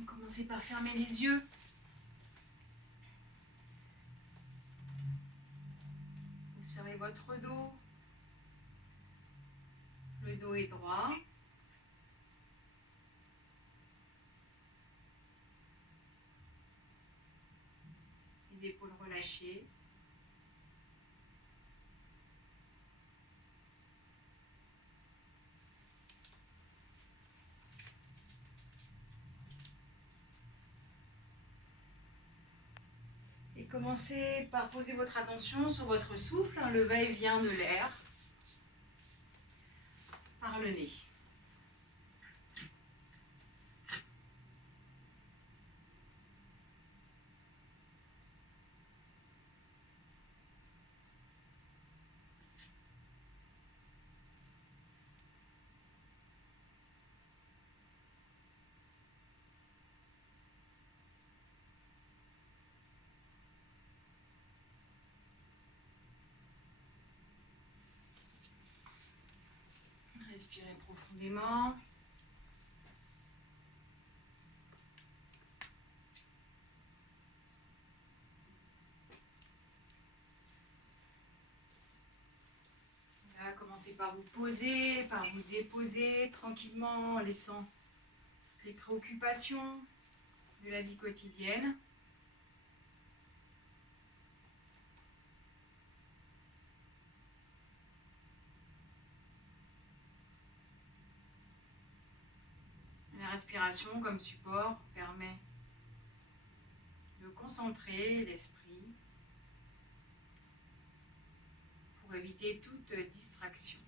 Donc, commencez par fermer les yeux. Observez votre dos. Le dos est droit. Les épaules relâchées. Et commencez par poser votre attention sur votre souffle, le va-et-vient de l'air par le nez. Respirez profondément. Là, commencez par vous poser, par vous déposer tranquillement en laissant les préoccupations de la vie quotidienne. La respiration comme support permet de concentrer l'esprit pour éviter toute distraction.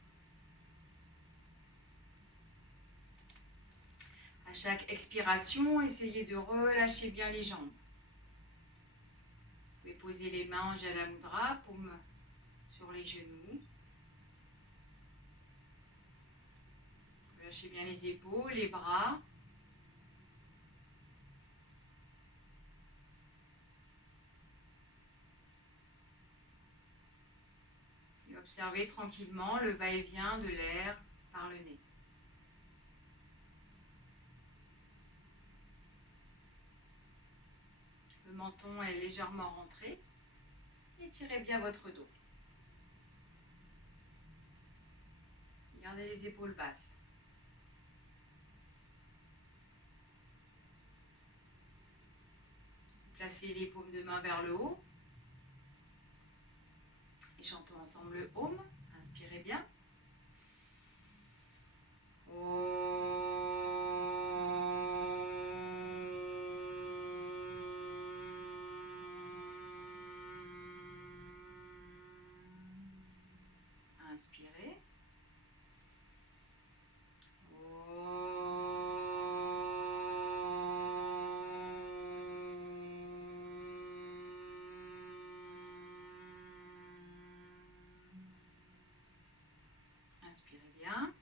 À chaque expiration, essayez de relâcher bien les jambes. Vous pouvez poser les mains en Jala Mudra, paume sur les genoux. Relâchez bien les épaules, les bras. Et observez tranquillement le va-et-vient de l'air par le nez. Le menton est légèrement rentré. Étirez bien votre dos. Gardez les épaules basses. Placez les paumes de main vers le haut. Et chantons ensemble le Om. Inspirez bien. Inspirez. Inspirez bien.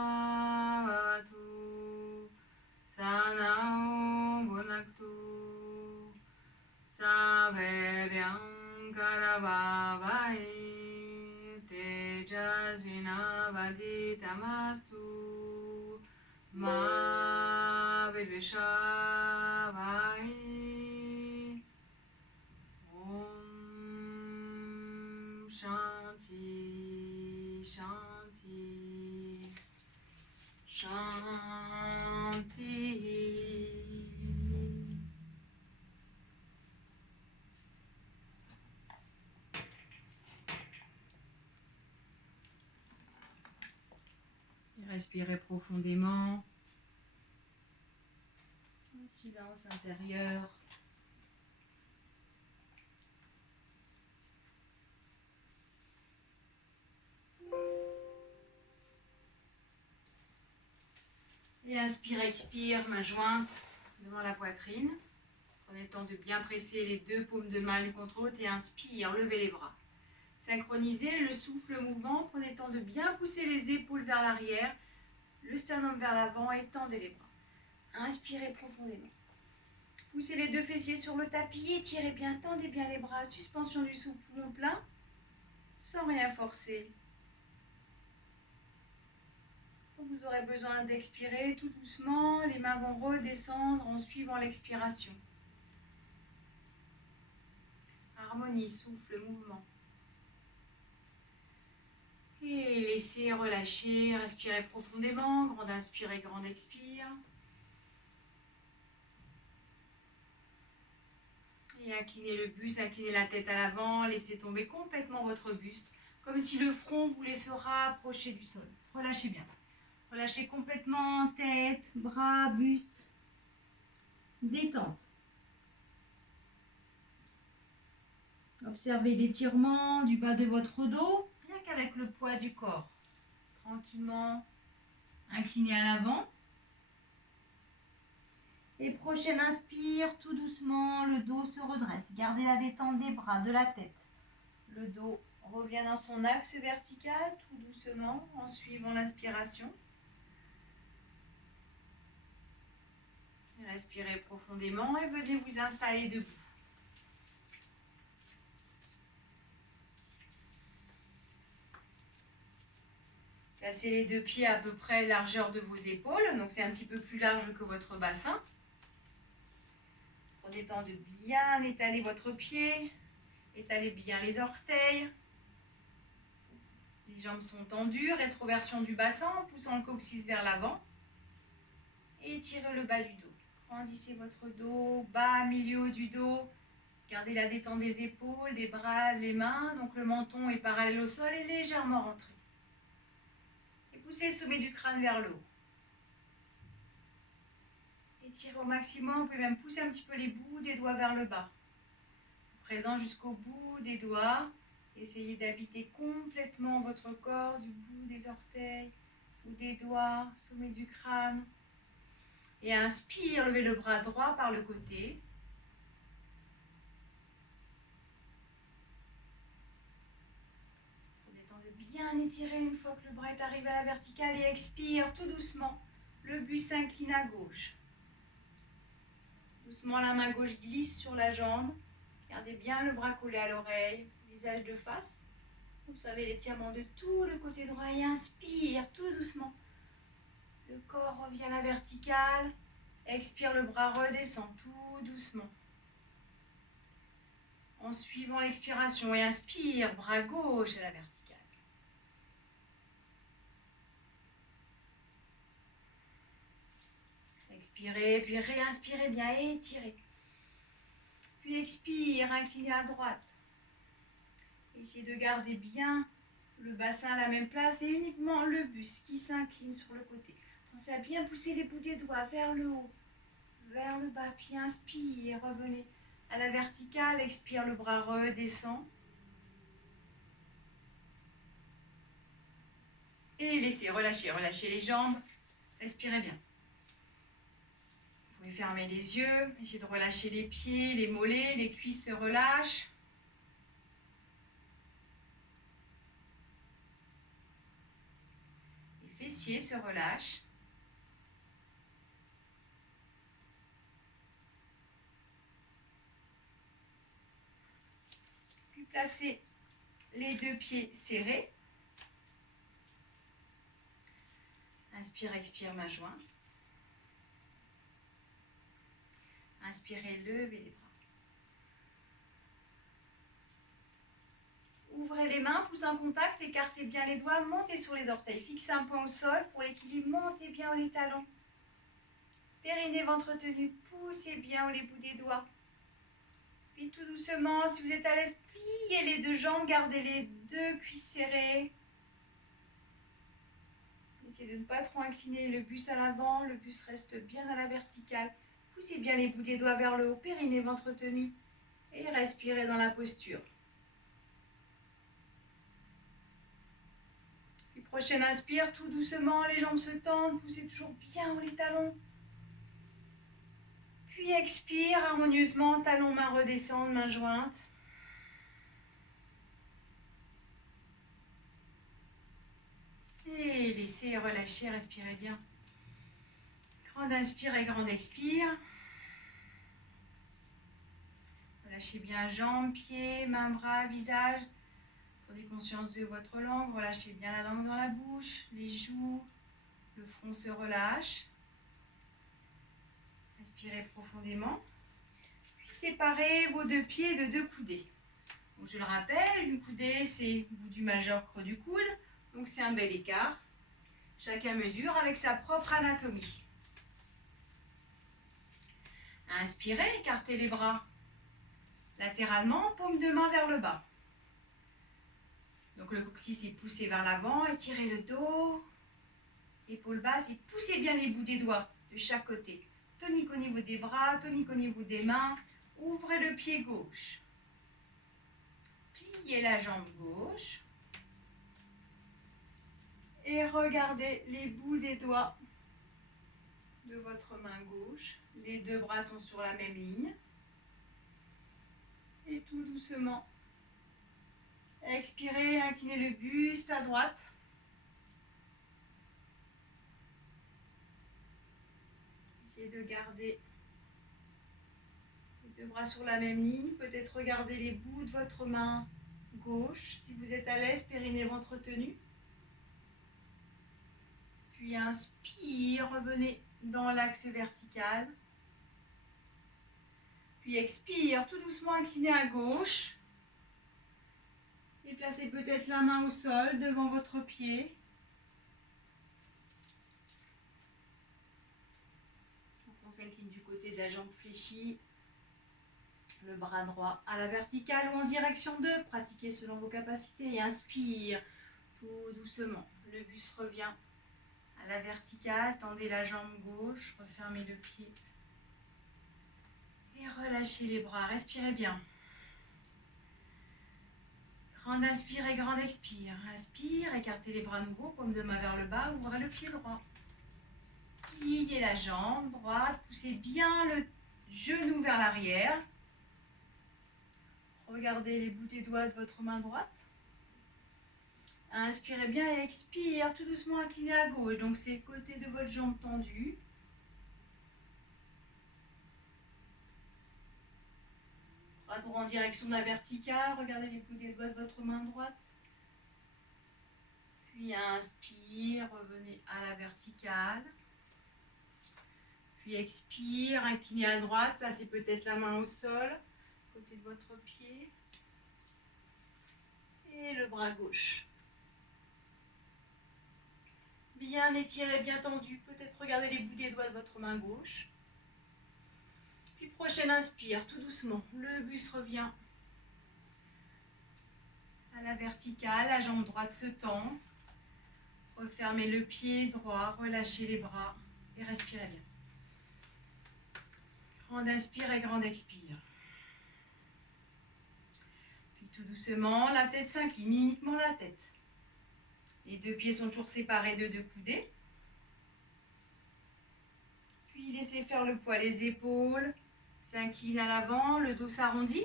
Sanavatu, Sanau Bunaktu, Saveryam Karavavai, Tejasvinavaditamastu, Ma Vilvishavai. Om Shanti, Shanti, Shanti. Respirez profondément. Un silence intérieur. Et inspire, expire, main jointe devant la poitrine. Prenez le temps de bien presser les deux paumes de main l'une contre l'autre et inspire, levez les bras. Synchronisez le souffle, le mouvement. Prenez le temps de bien pousser les épaules vers l'arrière, le sternum vers l'avant et tendez les bras. Inspirez profondément. Poussez les deux fessiers sur le tapis, étirez bien, tendez bien les bras. Suspension du souffle, poumon plein, sans rien forcer. Vous aurez besoin d'expirer tout doucement. Les mains vont redescendre en suivant l'expiration. Harmonie, souffle, mouvement. Et laissez relâcher, respirez profondément. Grande inspire et grande expire. Et inclinez le buste, inclinez la tête à l'avant. Laissez tomber complètement votre buste, comme si le front voulait se rapprocher du sol. Relâchez bien. Relâchez complètement tête, bras, buste. Détente. Observez l'étirement du bas de votre dos, rien qu'avec le poids du corps. Tranquillement, incliné à l'avant. Et prochaine inspire, tout doucement, le dos se redresse. Gardez la détente des bras, de la tête. Le dos revient dans son axe vertical, tout doucement, en suivant l'inspiration. Respirez profondément et venez vous installer debout. Placez les deux pieds à peu près largeur de vos épaules, donc c'est un petit peu plus large que votre bassin. Prenez le temps de bien étaler votre pied, étalez bien les orteils. Les jambes sont tendues, rétroversion du bassin en poussant le coccyx vers l'avant. Et étirez le bas du dos. Grandissez votre dos, bas, milieu du dos. Gardez la détente des épaules, des bras, les mains. Donc le menton est parallèle au sol et légèrement rentré. Et poussez le sommet du crâne vers le haut. Étirez au maximum, vous pouvez même pousser un petit peu les bouts des doigts vers le bas. Présent jusqu'au bout des doigts. Essayez d'habiter complètement votre corps, du bout des orteils, bout des doigts, sommet du crâne. Et inspire, levez le bras droit par le côté. Prenez le temps de bien étirer une fois que le bras est arrivé à la verticale et expire tout doucement. Le buste s'incline à gauche. Doucement, la main gauche glisse sur la jambe. Gardez bien le bras collé à l'oreille, visage de face. Observez l'étirement de tout le côté droit et inspire tout doucement. Le corps revient à la verticale. Expire, le bras redescend tout doucement. En suivant l'expiration et inspire, bras gauche à la verticale. Expirez, puis réinspirez bien, étirez. Puis expire, inclinez à droite. Essayez de garder bien le bassin à la même place et uniquement le buste qui s'incline sur le côté. Pensez à bien pousser les bouts des doigts vers le haut, vers le bas, puis inspire, revenez à la verticale, expire, le bras redescend. Et laissez, relâchez les jambes, respirez bien. Vous pouvez fermer les yeux, essayez de relâcher les pieds, les mollets, les cuisses se relâchent. Les fessiers se relâchent. Puis placez les deux pieds serrés. Inspire, expire, main jointe. Inspirez, levez les bras. Ouvrez les mains, poussez en contact, écartez bien les doigts, montez sur les orteils. Fixez un point au sol pour l'équilibre, montez bien les talons. Périnée, ventre tenu, poussez bien les bouts des doigts. Puis tout doucement, si vous êtes à l'aise, pliez les deux jambes, gardez les deux cuisses serrées. Essayez de ne pas trop incliner le buste à l'avant, le buste reste bien à la verticale. Poussez bien les bouts des doigts vers le haut, périnée, ventre tenu. Et respirez dans la posture. Puis prochaine inspire, tout doucement, les jambes se tendent, poussez toujours bien haut les talons. Puis expire harmonieusement, talons, mains redescendent, mains jointes. Et laissez relâcher, respirez bien. Grande inspire et grande expire. Relâchez bien jambes, pieds, mains, bras, visage. Prenez conscience de votre langue. Relâchez bien la langue dans la bouche, les joues, le front se relâche. Inspirez profondément. Puis séparez vos deux pieds de deux coudées. Donc, je le rappelle, une coudée, c'est bout du majeur, creux du coude. Donc c'est un bel écart. Chacun mesure avec sa propre anatomie. Inspirez, écartez les bras. Latéralement, paume de main vers le bas. Donc le coccyx est poussé vers l'avant, étirez le dos. Épaules basses et poussez bien les bouts des doigts de chaque côté. Tonique au niveau des bras, tonique au niveau des mains. Ouvrez le pied gauche. Pliez la jambe gauche. Et regardez les bouts des doigts de votre main gauche. Les deux bras sont sur la même ligne. Et tout doucement, expirez, inclinez le buste à droite. Essayez de garder les deux bras sur la même ligne. Peut-être regarder les bouts de votre main gauche. Si vous êtes à l'aise, périnée, ventre tenu. Puis inspire, revenez dans l'axe vertical. Puis expire, tout doucement incliné à gauche. Et placez peut-être la main au sol devant votre pied. Donc on s'incline du côté de la jambe fléchie. Le bras droit à la verticale ou en direction de. Pratiquez selon vos capacités et inspire tout doucement. Le buste revient à la verticale. Tendez la jambe gauche, refermez le pied. Et relâchez les bras, respirez bien. Grande inspire et grande expire. Inspire, écartez les bras à nouveau, paume de main vers le bas, ouvrez le pied droit. Pliez la jambe droite, poussez bien le genou vers l'arrière. Regardez les bouts des doigts de votre main droite. Inspirez bien et expire, tout doucement incliné à gauche. Donc c'est le côté de votre jambe tendue. Bras droit en direction de la verticale. Regardez les bouts des doigts de votre main droite. Puis inspire, revenez à la verticale. Puis expire, inclinez à droite, placez peut-être la main au sol, côté de votre pied. Et le bras gauche. Bien étiré, bien tendu. Peut-être regardez les bouts des doigts de votre main gauche. Puis prochaine inspire, tout doucement. Le buste revient à la verticale, la jambe droite se tend. Refermez le pied droit, relâchez les bras et respirez bien. Grande inspire et grande expire. Puis tout doucement, la tête s'incline, uniquement la tête. Les deux pieds sont toujours séparés de deux coudées. Puis laissez faire le poids, les épaules s'inclinent à l'avant, le dos s'arrondit.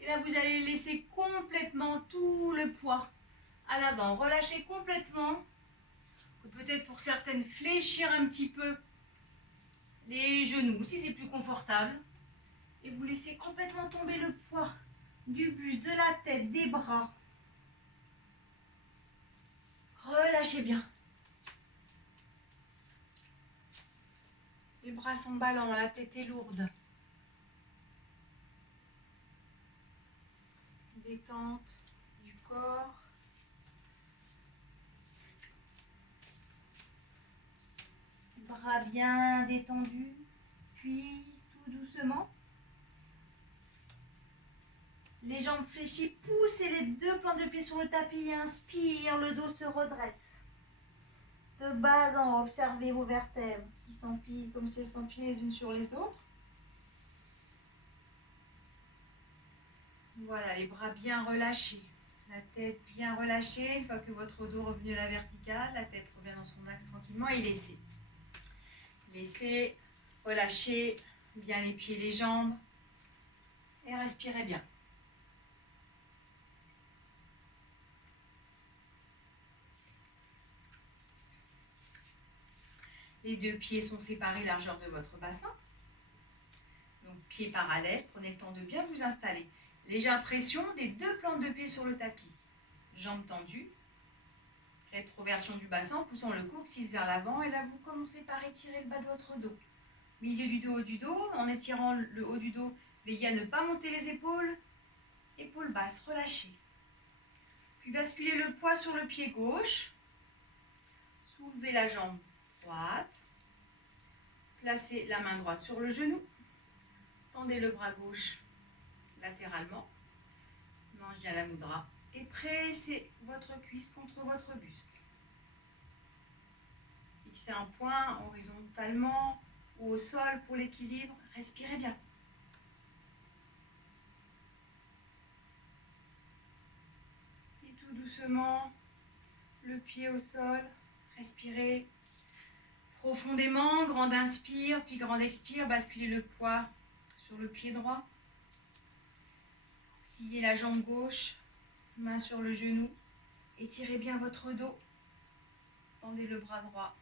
Et là, vous allez laisser complètement tout le poids à l'avant. Relâchez complètement. Peut-être pour certaines fléchir un petit peu les genoux, si c'est plus confortable. Et vous laissez complètement tomber le poids du buste, de la tête, des bras. Relâchez bien. Les bras sont ballants, la tête est lourde. Détente du corps. Bras bien détendus. Puis tout doucement. Les jambes fléchies, poussez les deux plans de pied sur le tapis et inspire, le dos se redresse. De bas en haut, observez vos vertèbres qui s'empilent comme si elles s'empilaient les unes sur les autres. Voilà, les bras bien relâchés, la tête bien relâchée. Une fois que votre dos est revenu à la verticale, la tête revient dans son axe tranquillement et laissez. Laissez relâcher bien les pieds, les jambes. Et respirez bien. Les deux pieds sont séparés largeur de votre bassin. Donc pieds parallèles, prenez le temps de bien vous installer. Légère pression des deux plantes de pied sur le tapis. Jambes tendues. Rétroversion du bassin, poussant le coccyx vers l'avant. Et là, vous commencez par étirer le bas de votre dos. Milieu du dos, haut du dos. En étirant le haut du dos, veillez à ne pas monter les épaules. Épaules basses, relâchez. Puis basculez le poids sur le pied gauche. Soulevez la jambe droite. Placez la main droite sur le genou. Tendez le bras gauche latéralement. Mange bien la mudra. Et pressez votre cuisse contre votre buste. Fixez un point horizontalement ou au sol pour l'équilibre. Respirez bien. Et tout doucement, le pied au sol. Respirez profondément. Grande inspire, puis grande expire. Basculez le poids sur le pied droit. Pliez la jambe gauche. Main sur le genou. Étirez bien votre dos. Tendez le bras droit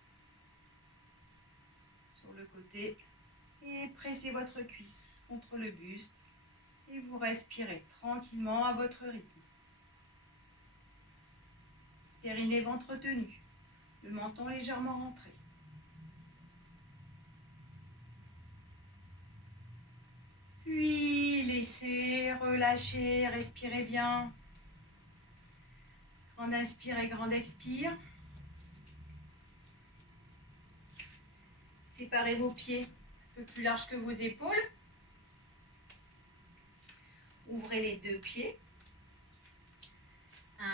sur le côté. Et pressez votre cuisse contre le buste. Et vous respirez tranquillement à votre rythme. Périnée, ventre tenu. Le menton légèrement rentré. Puis laissez, relâchez, respirez bien. Grande inspire et grande expire. Séparez vos pieds un peu plus larges que vos épaules. Ouvrez les deux pieds.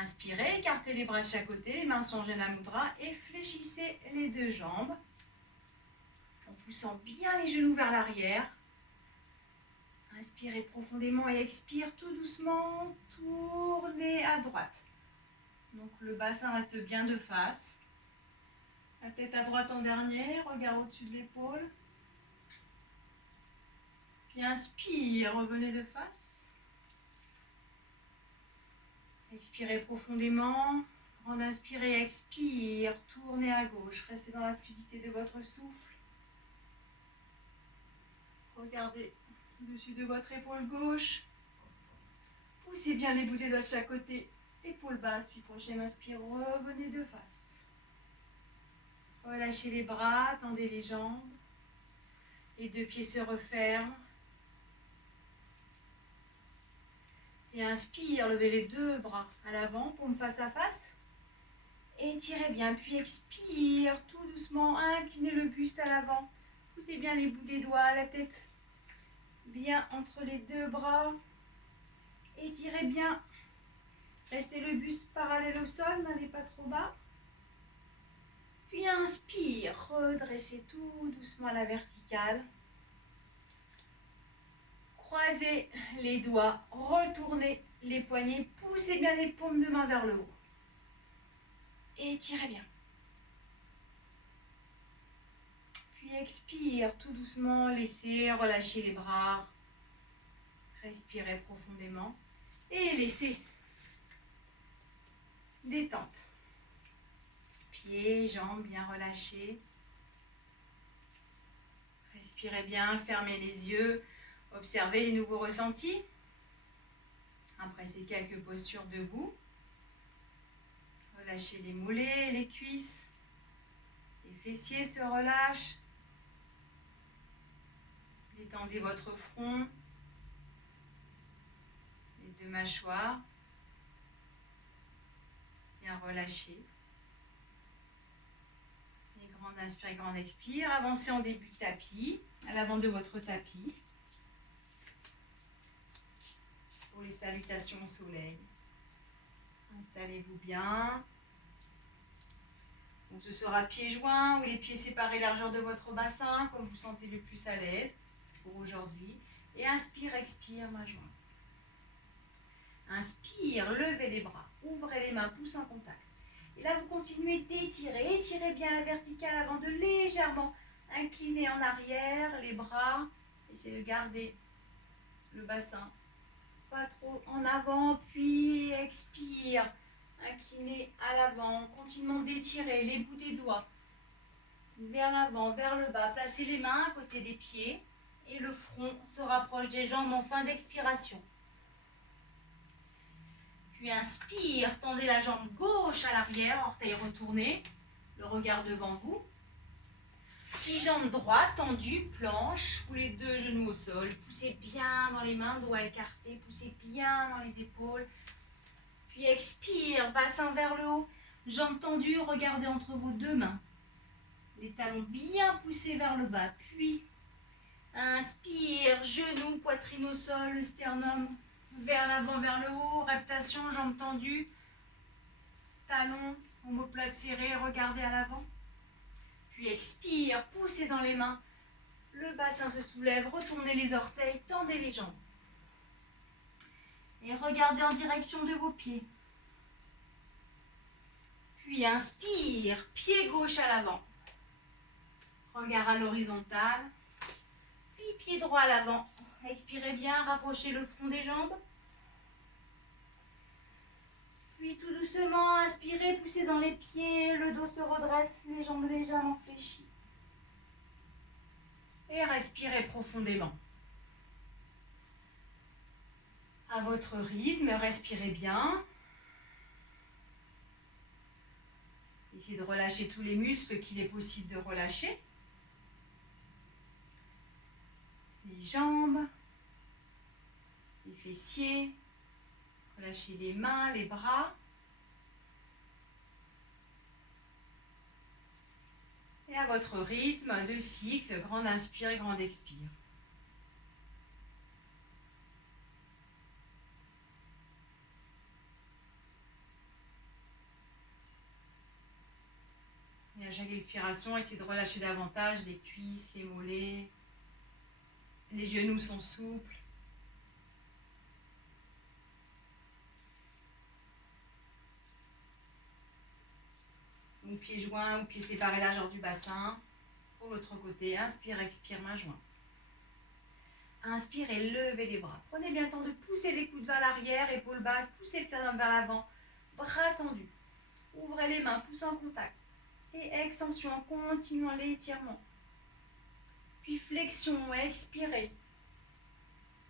Inspirez, écartez les bras de chaque côté, les mains sont la mudra et fléchissez les deux jambes en poussant bien les genoux vers l'arrière. Inspirez profondément et expire tout doucement, tournez à droite. Donc le bassin reste bien de face. La tête à droite en dernier, regard au-dessus de l'épaule. Puis inspire, revenez de face. Expirez profondément. Grande inspire et expire. Tournez à gauche. Restez dans la fluidité de votre souffle. Regardez au-dessus de votre épaule gauche. Poussez bien les bouts des doigts de chaque côté. Épaule basse, puis prochaine inspire, revenez de face. Relâchez les bras, tendez les jambes. Les deux pieds se referment. Et inspire, levez les deux bras à l'avant, paume face à face. Étirez bien, puis expire, tout doucement, inclinez le buste à l'avant. Poussez bien les bouts des doigts, la tête bien entre les deux bras. Étirez bien. Restez le buste parallèle au sol, n'allez pas trop bas. Puis inspire, redressez tout doucement à la verticale. Croisez les doigts, retournez les poignets, poussez bien les paumes de main vers le haut. Étirez bien. Puis expire tout doucement, laissez relâcher les bras. Respirez profondément et laissez. Détente. Pieds, jambes bien relâchés. Respirez bien, fermez les yeux. Observez les nouveaux ressentis. Après ces quelques postures debout. Relâchez les mollets, les cuisses. Les fessiers se relâchent. Détendez votre front. Les deux mâchoires. Bien relâchées. Et grande inspire et grande expire. Avancez en début de tapis, à l'avant de votre tapis. Pour les salutations au soleil. Installez-vous bien. Donc ce sera pieds joints ou les pieds séparés largeur de votre bassin, comme vous sentez le plus à l'aise pour aujourd'hui. Et inspire, expire, main jointe. Inspire, levez les bras, ouvrez les mains, pouce en contact. Et là, vous continuez d'étirer. Étirez bien la verticale avant de légèrement incliner en arrière les bras Essayez de garder le bassin pas trop en avant, puis expire. Inclinez à l'avant, continuons d'étirer les bouts des doigts vers l'avant, vers le bas. Placez les mains à côté des pieds et le front se rapproche des jambes en fin d'expiration. Puis inspire, tendez la jambe gauche à l'arrière, orteil retourné, le regard devant vous. Puis jambe droite tendue, planche, ou les deux genoux au sol. Poussez bien dans les mains, doigts écartés, poussez bien dans les épaules. Puis expire, bassin vers le haut, jambes tendues, regardez entre vos deux mains. Les talons bien poussés vers le bas. Puis inspire, genoux, poitrine au sol, le sternum vers l'avant, vers le haut, reptation, jambes tendues, talons, omoplate serrée, regardez à l'avant. Puis expire, poussez dans les mains, le bassin se soulève, retournez les orteils, tendez les jambes. Et regardez en direction de vos pieds. Puis inspire, pied gauche à l'avant. Regard à l'horizontale. Puis pied droit à l'avant. Expirez bien, rapprochez le front des jambes. Puis tout doucement, inspirez, poussez dans les pieds, le dos se redresse, les jambes légèrement fléchies. Et respirez profondément. À votre rythme, respirez bien. Essayez de relâcher tous les muscles qu'il est possible de relâcher. Les jambes, les fessiers, relâchez les mains, les bras. Et à votre rythme de cycle, grande inspire, grande expire. Et à chaque expiration, essayez de relâcher davantage les cuisses, les mollets. Les genoux sont souples. Ou pieds joints ou pieds séparés, largeur du bassin. Pour l'autre côté, inspire, expire, main jointe. Inspire et levez les bras. Prenez bien le temps de pousser les coudes vers l'arrière, épaules basses, poussez le sternum vers l'avant, bras tendus. Ouvrez les mains, poussez en contact. Et extension, continuons l'étirement. Puis flexion, expirez.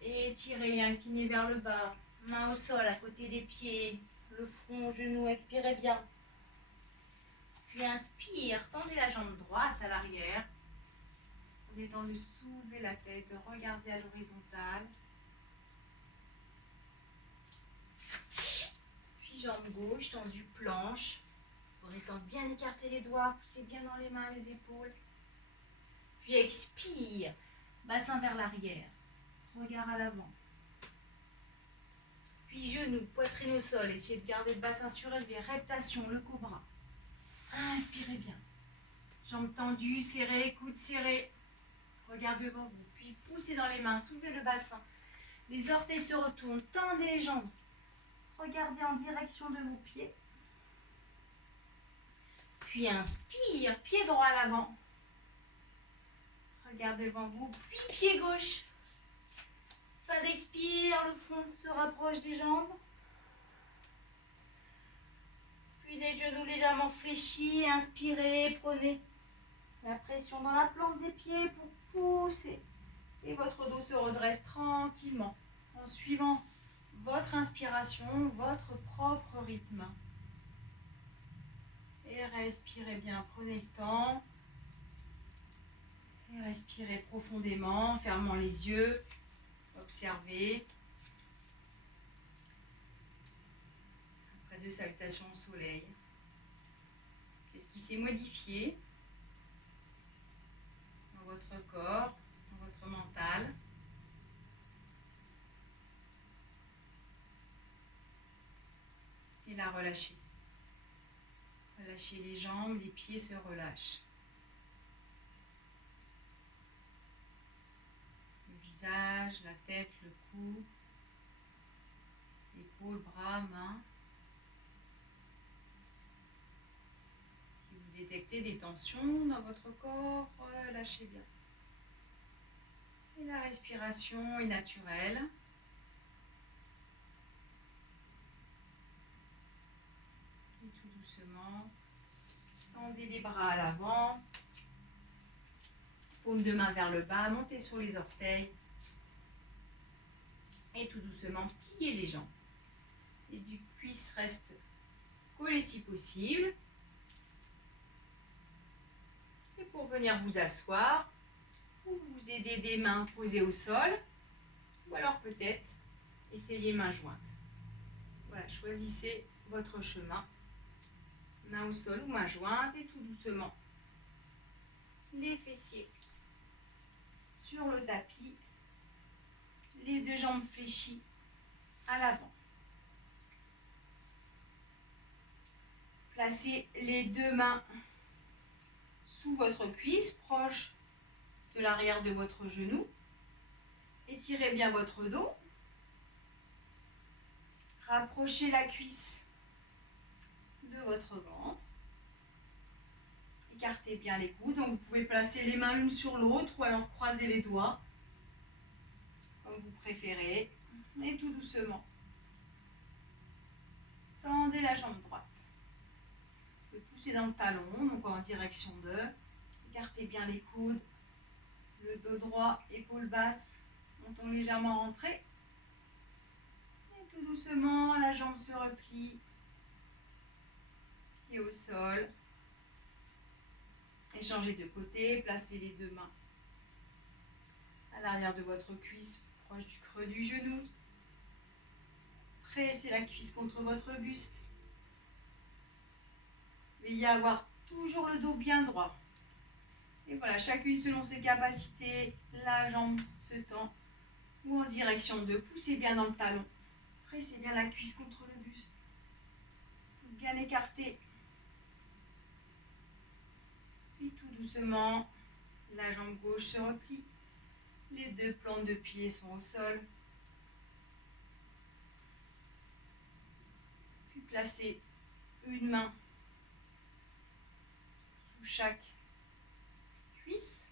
Étirez, inclinez vers le bas. Main au sol, à côté des pieds. Le front, genou, expirez bien. Puis inspire, tendez la jambe droite à l'arrière. Prenez le temps de soulever la tête, de regarder à l'horizontale. Puis jambe gauche, tendue, planche. Prenez le temps de bien écarter les doigts, poussez bien dans les mains, les épaules. Puis expire, bassin vers l'arrière, regard à l'avant. Puis genoux, poitrine au sol, essayez de garder le bassin surélevé, reptation, le cobra. Inspirez bien. Jambes tendues, serrées, coudes serrés. Regard devant vous. Puis poussez dans les mains, soulevez le bassin. Les orteils se retournent, tendez les jambes. Regardez en direction de vos pieds. Puis inspire, pied droit à l'avant. Regardez devant vous, puis pied gauche. Fin d'expire, le front se rapproche des jambes. Puis les genoux légèrement fléchis, inspirez, prenez la pression dans la plante des pieds pour pousser. Et votre dos se redresse tranquillement en suivant votre inspiration, votre propre rythme. Et respirez bien, prenez le temps. Et respirez profondément, en fermant les yeux. Observez. Après 2 salutations au soleil. Qu'est-ce qui s'est modifié dans votre corps, dans votre mental? Et la relâchez. Relâchez les jambes, les pieds se relâchent. Le visage, la tête, le cou, épaules, bras, mains. Si vous détectez des tensions dans votre corps, relâchez bien. Et la respiration est naturelle. Et tout doucement, tendez les bras à l'avant. Paume de main vers le bas, montez sur les orteils. Et tout doucement, pliez les jambes. Les cuisses restent collées si possible. Et pour venir vous asseoir, ou vous aider des mains posées au sol, ou alors peut-être essayez main jointe. Voilà, choisissez votre chemin. Main au sol ou main jointe et tout doucement. Les fessiers sur le tapis, les deux jambes fléchies à l'avant. Placez les deux mains sous votre cuisse, proche de l'arrière de votre genou. Étirez bien votre dos. Rapprochez la cuisse de votre ventre. Écartez bien les coudes. Donc vous pouvez placer les mains l'une sur l'autre ou alors croiser les doigts, comme vous préférez. Et tout doucement, tendez la jambe droite. Vous pouvez pousser dans le talon, donc en direction de. Écartez bien les coudes. Le dos droit, épaules basses, menton légèrement rentré. Et tout doucement, la jambe se replie. Pied au sol. Et changez de côté, placez les deux mains à l'arrière de votre cuisse, proche du creux du genou. Pressez la cuisse contre votre buste. Veillez à avoir toujours le dos bien droit. Et voilà, chacune selon ses capacités, la jambe se tend ou en direction de. Poussez bien dans le talon. Pressez bien la cuisse contre le buste. Bien écarté. Puis tout doucement, la jambe gauche se replie. Les deux plantes de pied sont au sol. Puis placez une main sous chaque cuisse.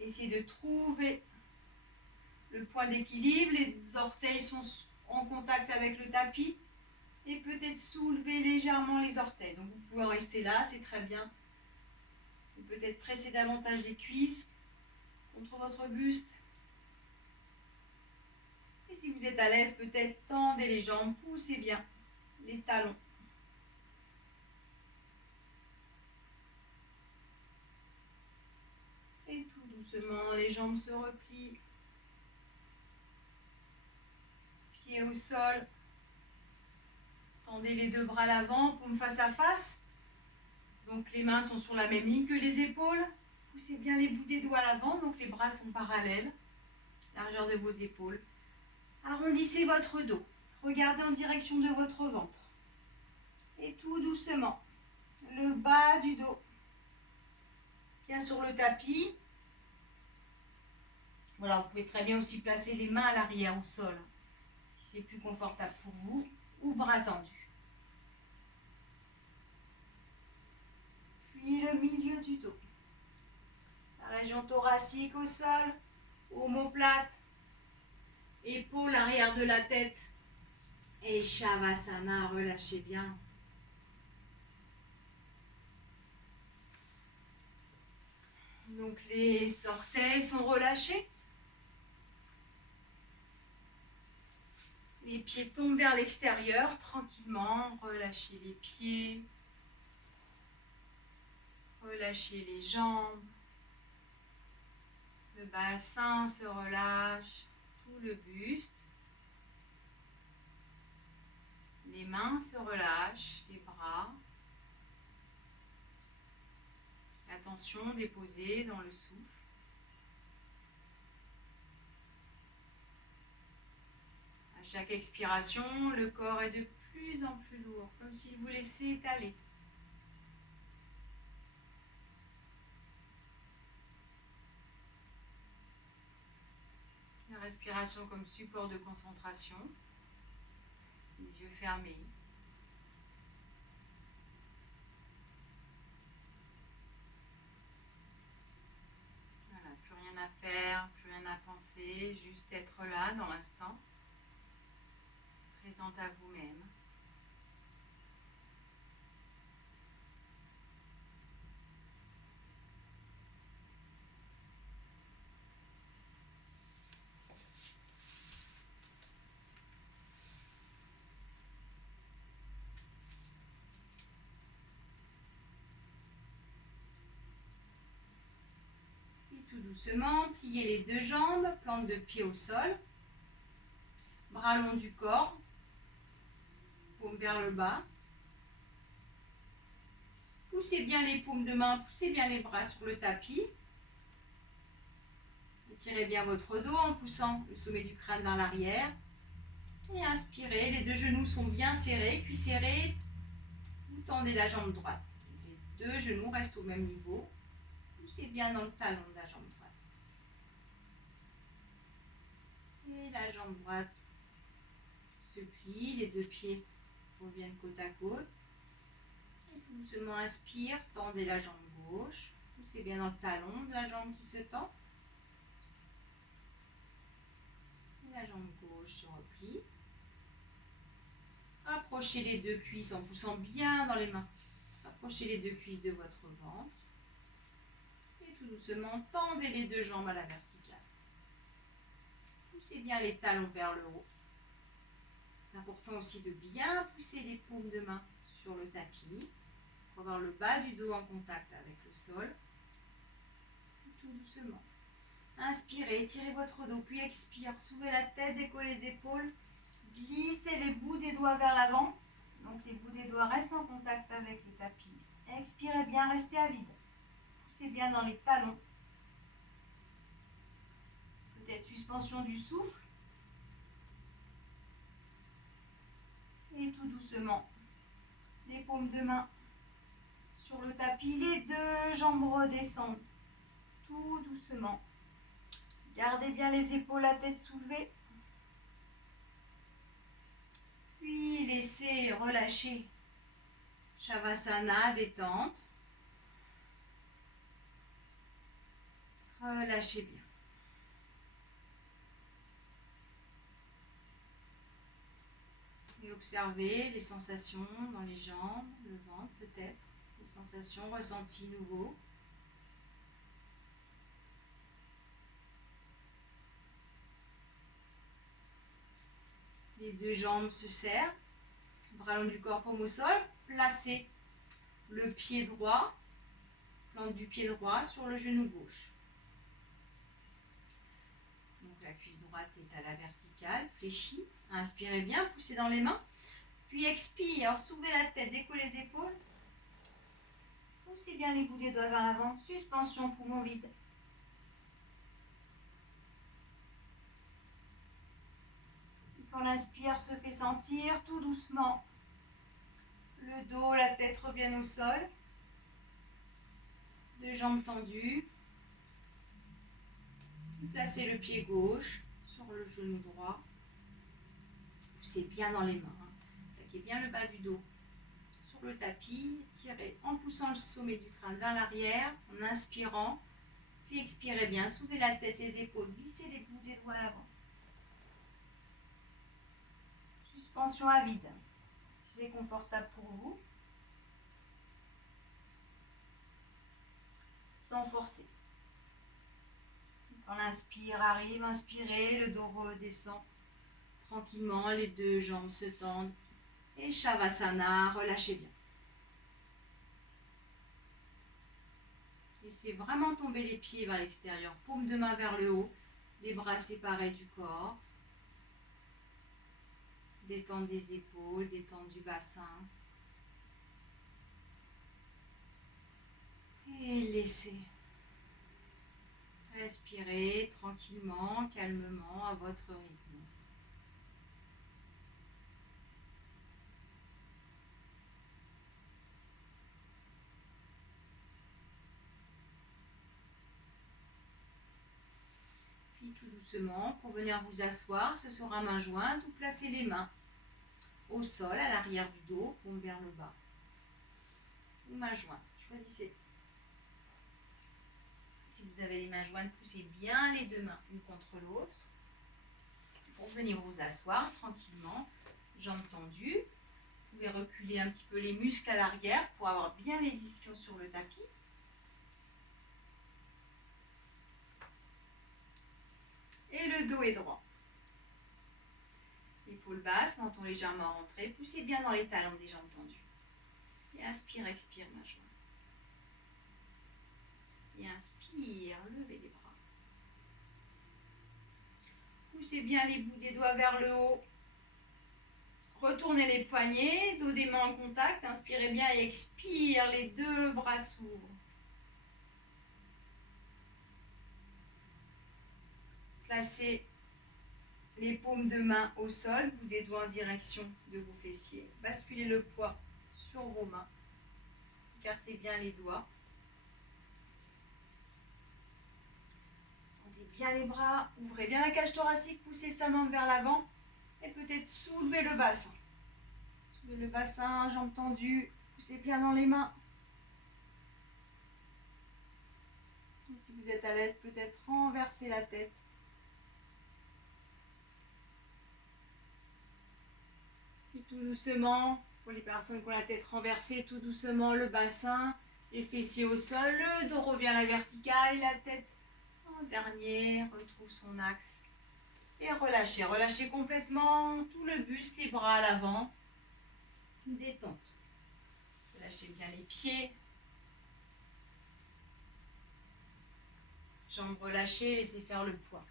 Essayez de trouver le point d'équilibre. Les orteils sont en contact avec le tapis. Et peut-être soulever légèrement les orteils. Donc vous pouvez en rester là, c'est très bien. Ou peut-être presser davantage les cuisses contre votre buste. Et si vous êtes à l'aise, peut-être tendez les jambes, poussez bien les talons. Et tout doucement, les jambes se replient. Pieds au sol. Tendez les deux bras à l'avant, paume face à face. Donc les mains sont sur la même ligne que les épaules. Poussez bien les bouts des doigts à l'avant, donc les bras sont parallèles. Largeur de vos épaules. Arrondissez votre dos. Regardez en direction de votre ventre. Et tout doucement, le bas du dos. Bien sur le tapis. Voilà, vous pouvez très bien aussi placer les mains à l'arrière au sol, si c'est plus confortable pour vous, ou bras tendus. Puis le milieu du dos. La région thoracique au sol, omoplate, épaules arrière de la tête. Et Shavasana, relâchez bien. Donc les orteils sont relâchés. Les pieds tombent vers l'extérieur tranquillement. Relâchez les pieds. Relâchez les jambes. Le bassin se relâche. Tout le buste. Les mains se relâchent. Les bras. L'attention déposée dans le souffle. À chaque expiration, le corps est de plus en plus lourd, comme s'il vous laissait étaler. La respiration comme support de concentration. Les yeux fermés. Voilà, plus rien à faire. pensée, juste être là dans l'instant, présente à vous-même. Puis tout doucement, pliez les deux jambes, plante de pied au sol, bras long du corps, paume vers le bas. Poussez bien les paumes de main, poussez bien les bras sur le tapis. Étirez bien votre dos en poussant le sommet du crâne vers l'arrière. Et inspirez, les deux genoux sont bien serrés, cuisses serrées. Vous tendez la jambe droite. Les deux genoux restent au même niveau. Poussez bien dans le talon de la jambe droite. Et la jambe droite se plie, les deux pieds reviennent côte à côte. Et tout doucement inspire, tendez la jambe gauche. Poussez bien dans le talon de la jambe qui se tend. Et la jambe gauche se replie. Approchez les deux cuisses en poussant bien dans les mains. Approchez les deux cuisses de votre ventre. Et tout doucement, tendez les deux jambes à la verticale. Poussez bien les talons vers le haut. C'est important aussi de bien pousser les paumes de main sur le tapis pour avoir le bas du dos en contact avec le sol. Et tout doucement. Inspirez, étirez votre dos, puis expire. Soulevez la tête, décollez les épaules. Glissez les bouts des doigts vers l'avant. Donc les bouts des doigts restent en contact avec le tapis. Expirez bien, restez à vide. Poussez bien dans les talons. Peut-être suspension du souffle. Et tout doucement, les paumes de main sur le tapis, les deux jambes redescendent. Tout doucement. Gardez bien les épaules, la tête soulevée. Puis laissez relâcher. Shavasana, détente. Relâchez bien. Et observez les sensations dans les jambes, le ventre peut-être, les sensations ressenties nouveaux. Les deux jambes se serrent, bras long du corps, paume au sol. Placez le pied droit, plante du pied droit sur le genou gauche. Donc la cuisse droite est à la verticale, fléchie. Inspirez bien, poussez dans les mains. Puis expire, soulevez la tête, décollez les épaules. Poussez bien les bouts des doigts vers l'avant. Suspension, poumon vide. Et quand l'inspire se fait sentir, tout doucement, le dos, la tête reviennent au sol. Deux jambes tendues. Placez le pied gauche sur le genou droit. Poussez bien dans les mains. Plaquez bien le bas du dos sur le tapis. Tirez en poussant le sommet du crâne vers l'arrière, en inspirant. Puis expirez bien. Soulevez la tête, les épaules. Glissez les bouts des doigts à l'avant. Suspension à vide. Si c'est confortable pour vous. Sans forcer. Quand l'inspire arrive, inspirez, le dos redescend tranquillement, les deux jambes se tendent. Et Shavasana, relâchez bien. Laissez vraiment tomber les pieds vers l'extérieur, paume de main vers le haut, les bras séparés du corps. Détente des épaules, détente du bassin. Et laissez. Respirez tranquillement, calmement, à votre rythme. Puis tout doucement, pour venir vous asseoir, ce sera main jointe ou placez les mains au sol, à l'arrière du dos, paume vers le bas. Ou main jointe, choisissez. Si Si vous avez les mains jointes, poussez bien les deux mains l'une contre l'autre. Pour venir vous asseoir tranquillement, jambes tendues. Vous pouvez reculer un petit peu les muscles à l'arrière pour avoir bien les ischions sur le tapis. Et le dos est droit. Épaules basses, menton légèrement rentré. Poussez bien dans les talons des jambes tendues. Et inspire, expire, main jointe. Et inspire, levez les bras. Poussez bien les bouts des doigts vers le haut. Retournez les poignets, dos des mains en contact. Inspirez bien et expire, les deux bras s'ouvrent. Placez les paumes de main au sol, bout des doigts en direction de vos fessiers. Basculez le poids sur vos mains. Écartez bien les doigts. Tendez bien les bras, ouvrez bien la cage thoracique, poussez le sternum vers l'avant et peut-être soulevez le bassin. Soulevez le bassin, jambes tendues, poussez bien dans les mains. Et si vous êtes à l'aise, peut-être renverser la tête. Et tout doucement, pour les personnes qui ont la tête renversée, tout doucement le bassin, les fessiers au sol, le dos revient à la verticale, la tête en dernier, retrouve son axe. Et relâchez, relâchez complètement tout le buste, les bras à l'avant. Détente. Relâchez bien les pieds. Jambes relâchées, laissez faire le poids.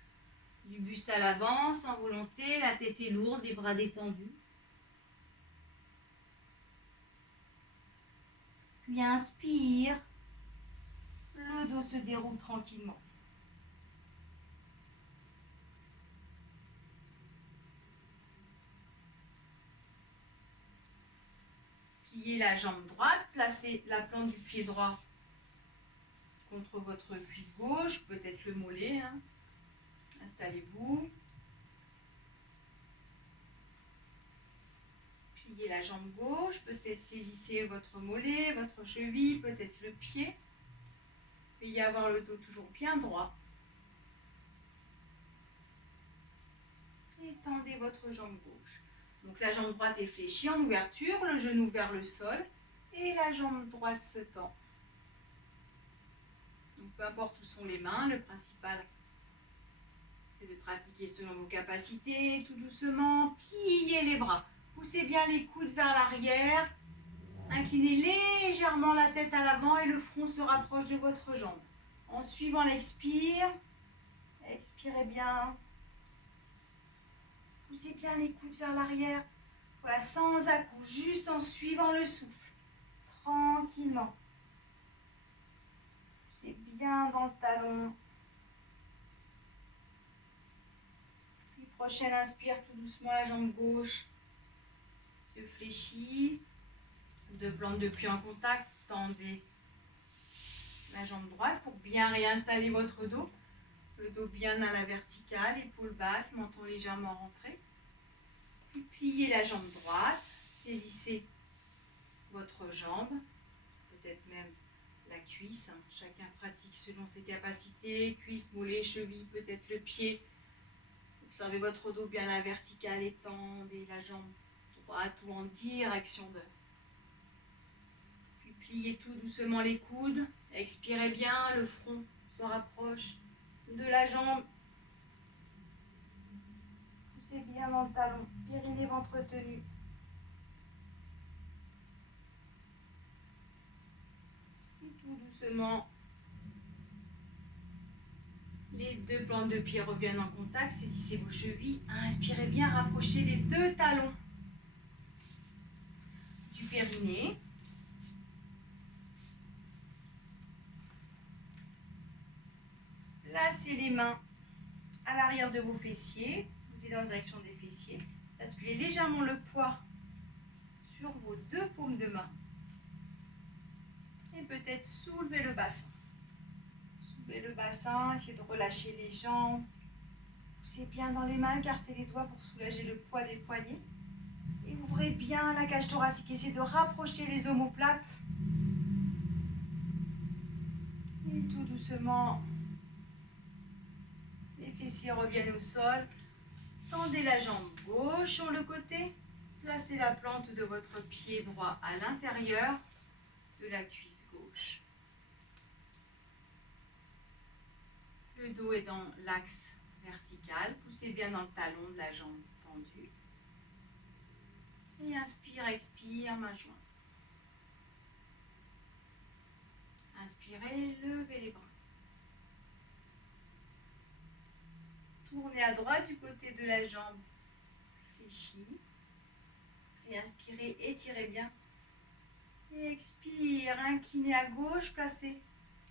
Du buste à l'avant, sans volonté, la tête est lourde, les bras détendus. Puis inspire, le dos se déroule tranquillement. Pliez la jambe droite, placez la plante du pied droit contre votre cuisse gauche, peut-être le mollet. Installez-vous. Pliez la jambe gauche, peut-être saisissez votre mollet, votre cheville, peut-être le pied. Veuillez avoir le dos toujours bien droit. Et tendez votre jambe gauche. Donc la jambe droite est fléchie en ouverture, le genou vers le sol et la jambe droite se tend. Donc peu importe où sont les mains, le principal c'est de pratiquer selon vos capacités, tout doucement. Pliez les bras, poussez bien les coudes vers l'arrière, inclinez légèrement la tête à l'avant et le front se rapproche de votre jambe. En suivant l'expire, expirez bien. Poussez bien les coudes vers l'arrière. Voilà, sans à-coups, juste en suivant le souffle. Tranquillement. Poussez bien dans le talon. Puis prochaine inspire, tout doucement la jambe gauche se fléchit. Deux plantes de pied en contact. Tendez la jambe droite pour bien réinstaller votre dos. Le dos bien à la verticale, épaules basses, menton légèrement rentré. Puis pliez la jambe droite, saisissez votre jambe, peut-être même la cuisse. Chacun pratique selon ses capacités, cuisse, mollet, cheville, peut-être le pied. Observez votre dos bien à la verticale, étendez la jambe droite ou en direction de. Puis pliez tout doucement les coudes, expirez bien, le front se rapproche de la jambe. Poussez bien dans le talon, périnée, ventre tenu. Et tout doucement, les deux plantes de pied reviennent en contact, saisissez vos chevilles. Inspirez bien, rapprochez les deux talons du périnée. Placez les mains à l'arrière de vos fessiers, dans la direction des fessiers. Basculez légèrement le poids sur vos deux paumes de main. Et peut-être soulevez le bassin. Soulevez le bassin, essayez de relâcher les jambes. Poussez bien dans les mains, écartez les doigts pour soulager le poids des poignets. Et ouvrez bien la cage thoracique. Essayez de rapprocher les omoplates. Et tout doucement, fessiers reviennent au sol. Tendez la jambe gauche sur le côté. Placez la plante de votre pied droit à l'intérieur de la cuisse gauche. Le dos est dans l'axe vertical. Poussez bien dans le talon de la jambe tendue. Et inspire, expire, main jointe. Inspirez, levez les bras. Tournez à droite du côté de la jambe fléchie. Et inspirez, étirez bien. Et expire, inclinez à gauche, placez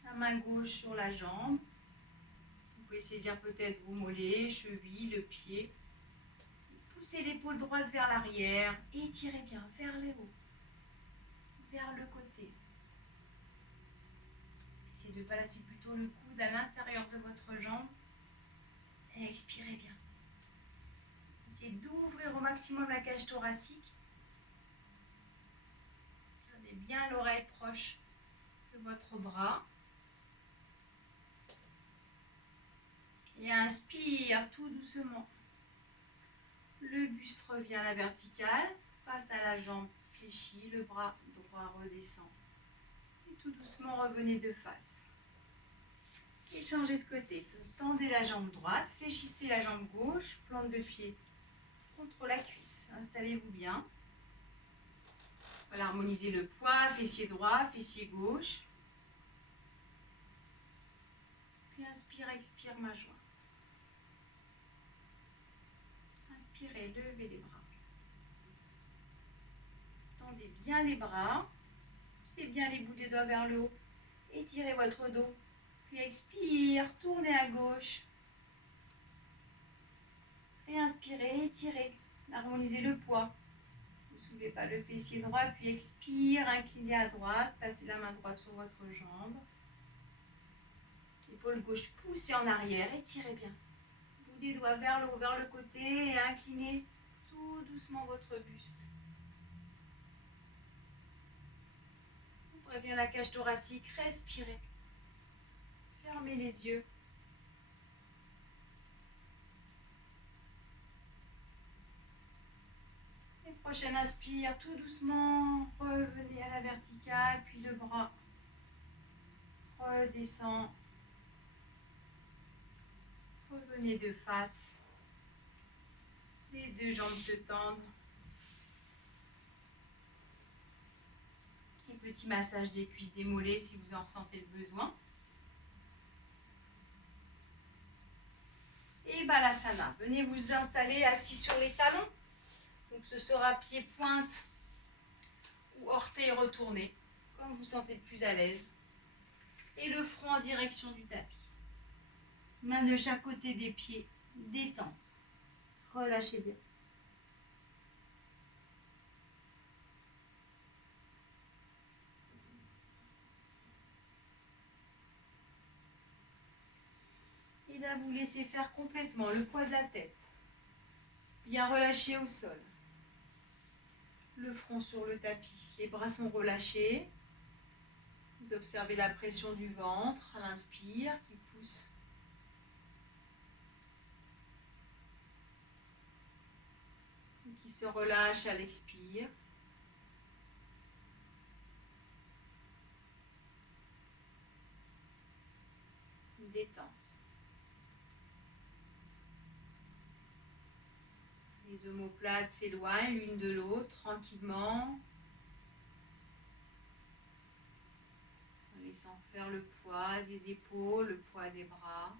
la main gauche sur la jambe. Vous pouvez saisir peut-être vos mollets, chevilles, le pied. Poussez l'épaule droite vers l'arrière. Étirez bien vers le haut, vers le côté. Essayez de placer plutôt le coude à l'intérieur de votre jambe. Et expirez bien. Essayez d'ouvrir au maximum la cage thoracique. Gardez bien l'oreille proche de votre bras. Et inspire tout doucement. Le buste revient à la verticale, face à la jambe fléchie, le bras droit redescend. Et tout doucement, revenez de face. Et changez de côté. Tendez la jambe droite, fléchissez la jambe gauche, plante de pied contre la cuisse. Installez-vous bien. Voilà, harmonisez le poids, fessier droit, fessier gauche. Puis inspire, expire, main jointe. Inspirez, levez les bras. Tendez bien les bras. Poussez bien les bouts des doigts vers le haut. Étirez votre dos. Puis expire, tournez à gauche. Et inspirez, étirez. Harmonisez le poids. Ne soulevez pas le fessier droit, puis expire, inclinez à droite. Passez la main droite sur votre jambe. Épaule gauche poussée en arrière, étirez bien. Bout des doigts vers le haut, vers le côté et inclinez tout doucement votre buste. Ouvrez bien la cage thoracique, respirez. Fermez les yeux. Et prochaine inspire, tout doucement, revenez à la verticale, puis le bras redescend. Revenez de face. Les deux jambes se tendent. Et petit massage des cuisses, des mollets si vous en ressentez le besoin. Et Balasana. Venez vous installer assis sur les talons. Donc ce sera pied-pointe ou orteil retourné, comme vous vous sentez le plus à l'aise. Et le front en direction du tapis. Main de chaque côté des pieds, détente. Relâchez bien. Et là, vous laissez faire complètement le poids de la tête. Bien relâché au sol. Le front sur le tapis. Les bras sont relâchés. Vous observez la pression du ventre à l'inspire qui pousse. Et qui se relâche à l'expire. Détente. Les omoplates s'éloignent l'une de l'autre tranquillement. En laissant faire le poids des épaules, le poids des bras.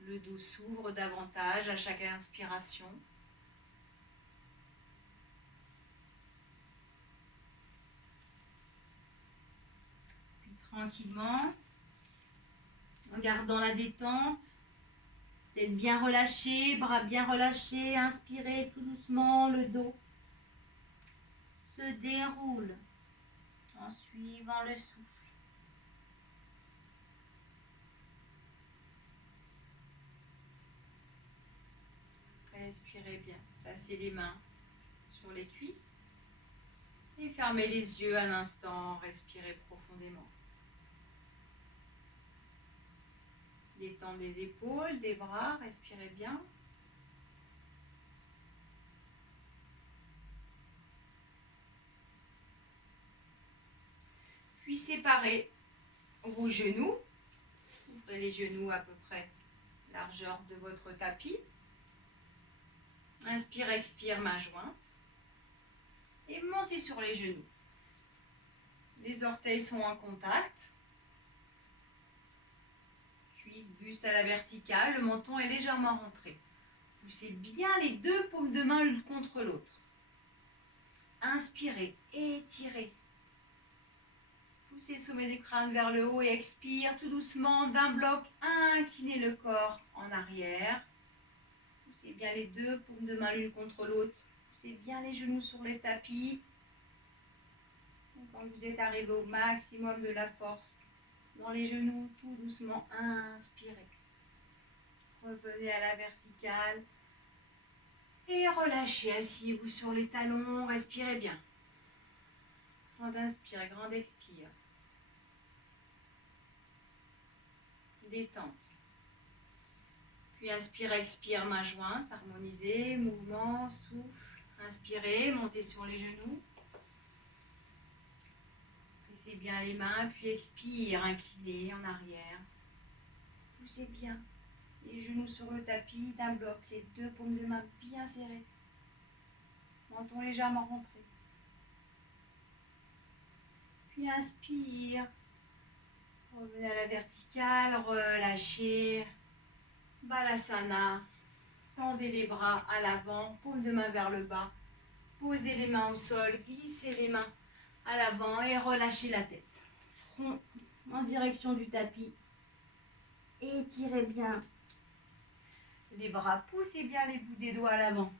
Le dos s'ouvre davantage à chaque inspiration. Puis tranquillement, en gardant la détente, tête bien relâchée, bras bien relâchés, inspirez tout doucement, le dos se déroule en suivant le souffle. Respirez bien, placez les mains sur les cuisses et fermez les yeux un instant, respirez profondément. Détente des épaules, des bras, respirez bien. Puis séparez vos genoux. Ouvrez les genoux à peu près largeur de votre tapis. Inspire, expire, main jointe. Et montez sur les genoux. Les orteils sont en contact. Cuisse, buste à la verticale. Le menton est légèrement rentré. Poussez bien les deux paumes de main l'une contre l'autre. Inspirez, étirez. Poussez le sommet du crâne vers le haut et expire tout doucement d'un bloc. Inclinez le corps en arrière. Poussez bien les deux paumes de main l'une contre l'autre. Poussez bien les genoux sur les tapis. Donc, quand vous êtes arrivé au maximum de la force dans les genoux, tout doucement, inspirez. Revenez à la verticale. Et relâchez, asseyez-vous sur les talons, respirez bien. Grande inspire, grande expire. Détente. Puis inspire, expire, main jointe, harmonisez, mouvement, souffle. Inspirez, montez sur les genoux. Pressez bien les mains, puis expire, inclinez en arrière. Poussez bien les genoux sur le tapis d'un bloc, les deux paumes de main bien serrées. Menton légèrement rentré. Puis inspire. Revenez à la verticale, relâchez. Balasana. Tendez les bras à l'avant, paume de main vers le bas. Posez les mains au sol, glissez les mains à l'avant et relâchez la tête. Front en direction du tapis. Étirez bien les bras, poussez bien les bouts des doigts à l'avant.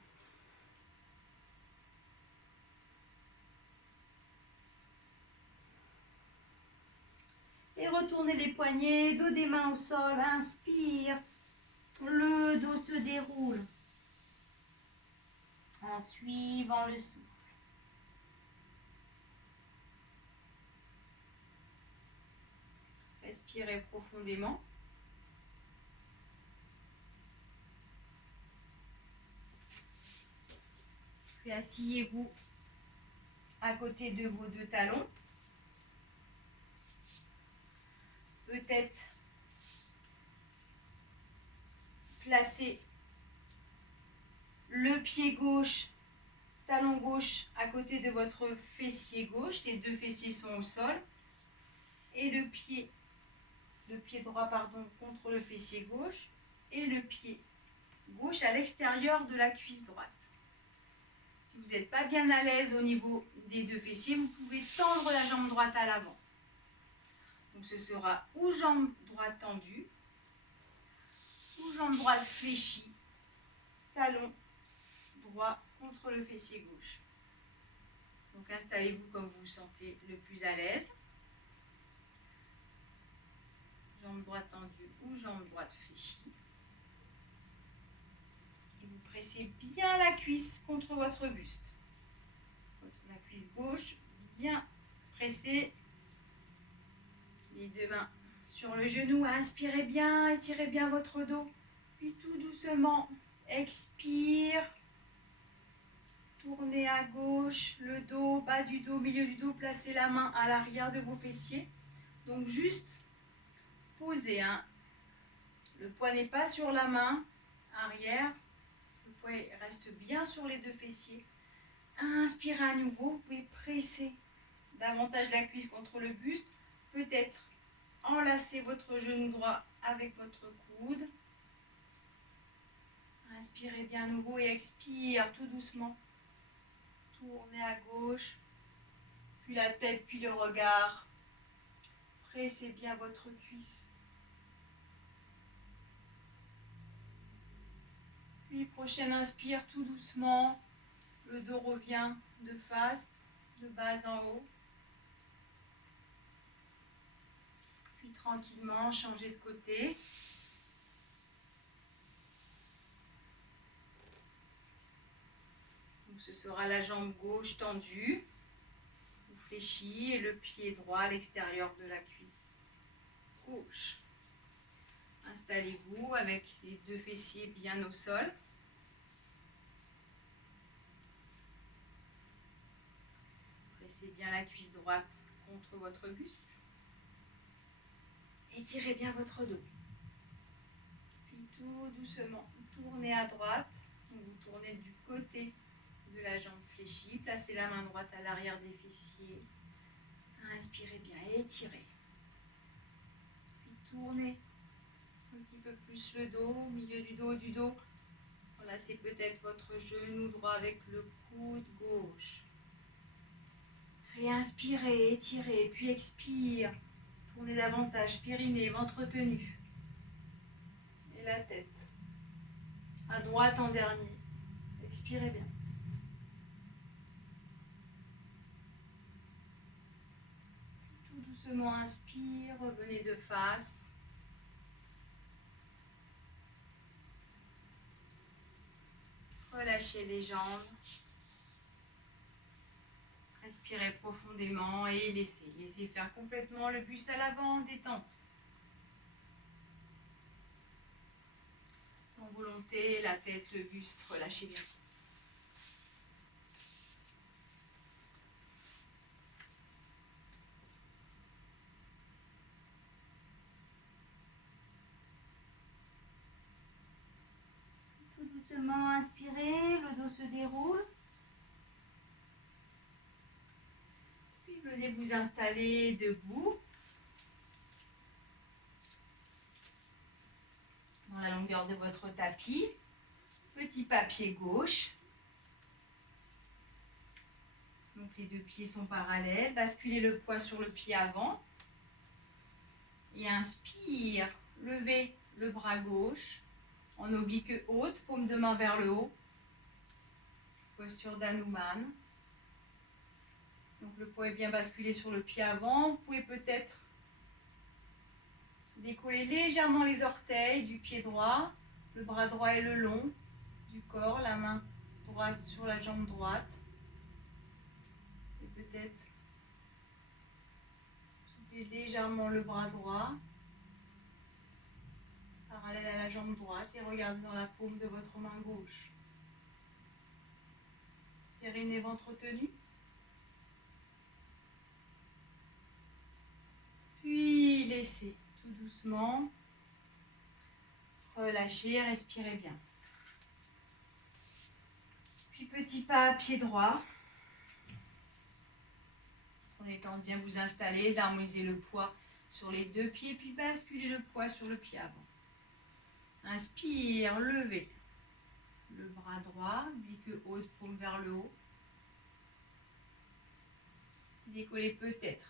Et retournez les poignets, dos des mains au sol, inspire. Le dos se déroule en suivant le souffle. Respirez profondément. Puis asseyez-vous à côté de vos deux talons. Peut-être placez le pied gauche, talon gauche à côté de votre fessier gauche. Les deux fessiers sont au sol. Et le pied droit contre le fessier gauche. Et le pied gauche à l'extérieur de la cuisse droite. Si vous n'êtes pas bien à l'aise au niveau des deux fessiers, vous pouvez tendre la jambe droite à l'avant. Donc ce sera ou jambe droite tendue, ou jambe droite fléchie, talon droit contre le fessier gauche. Donc installez-vous comme vous vous sentez le plus à l'aise. Jambe droite tendue ou jambe droite fléchie. Et vous pressez bien la cuisse contre votre buste. La cuisse gauche bien pressée. Les deux mains sur le genou. Inspirez bien, étirez bien votre dos. Puis tout doucement, expire. Tournez à gauche, le dos, bas du dos, milieu du dos. Placez la main à l'arrière de vos fessiers. Donc juste posez. Le poids n'est pas sur la main arrière. Le poids reste bien sur les deux fessiers. Inspirez à nouveau. Vous pouvez presser davantage la cuisse contre le buste. Peut-être enlacez votre genou droit avec votre coude. Inspirez bien à nouveau et expire tout doucement. Tournez à gauche, puis la tête, puis le regard. Pressez bien votre cuisse. Puis prochaine inspire tout doucement. Le dos revient de face, de bas en haut. Puis tranquillement, changez de côté. Donc ce sera la jambe gauche tendue, ou fléchie, et le pied droit à l'extérieur de la cuisse gauche. Installez-vous avec les deux fessiers bien au sol. Pressez bien la cuisse droite contre votre buste. Étirez bien votre dos. Puis tout doucement, tournez à droite. Donc vous tournez du côté de la jambe fléchie. Placez la main droite à l'arrière des fessiers. Inspirez bien, étirez. Puis tournez un petit peu plus le dos, au milieu du dos. Enlacez peut-être votre genou droit avec le coude gauche. Réinspirez, étirez, puis expire. Tournez davantage, périnée, ventre tenu. Et la tête. À droite en dernier. Expirez bien. Tout doucement, inspire, revenez de face. Relâchez les jambes. Respirez profondément et laissez faire complètement le buste à l'avant, détente. Sans volonté, la tête, le buste, relâchez bien. Tout doucement, inspirez, le dos se déroule. Puis venez vous installer debout. Dans la longueur de votre tapis. Petit pas pied gauche. Donc les deux pieds sont parallèles. Basculez le poids sur le pied avant. Et inspire. Levez le bras gauche en oblique haute, paume de main vers le haut. Posture d'Hanuman. Donc le poids est bien basculé sur le pied avant. Vous pouvez peut-être décoller légèrement les orteils du pied droit. Le bras droit est le long du corps, la main droite sur la jambe droite. Et peut-être soulever légèrement le bras droit, parallèle à la jambe droite, et regardez dans la paume de votre main gauche. Périnée, ventre tenu. Puis laissez tout doucement. Relâchez, respirez bien. Puis petit pas à pied droit. Prenez le temps de bien vous installer, d'harmoniser le poids sur les deux pieds, puis basculez le poids sur le pied avant. Inspire, levez le bras droit, bique haute, paume vers le haut. Décollez peut-être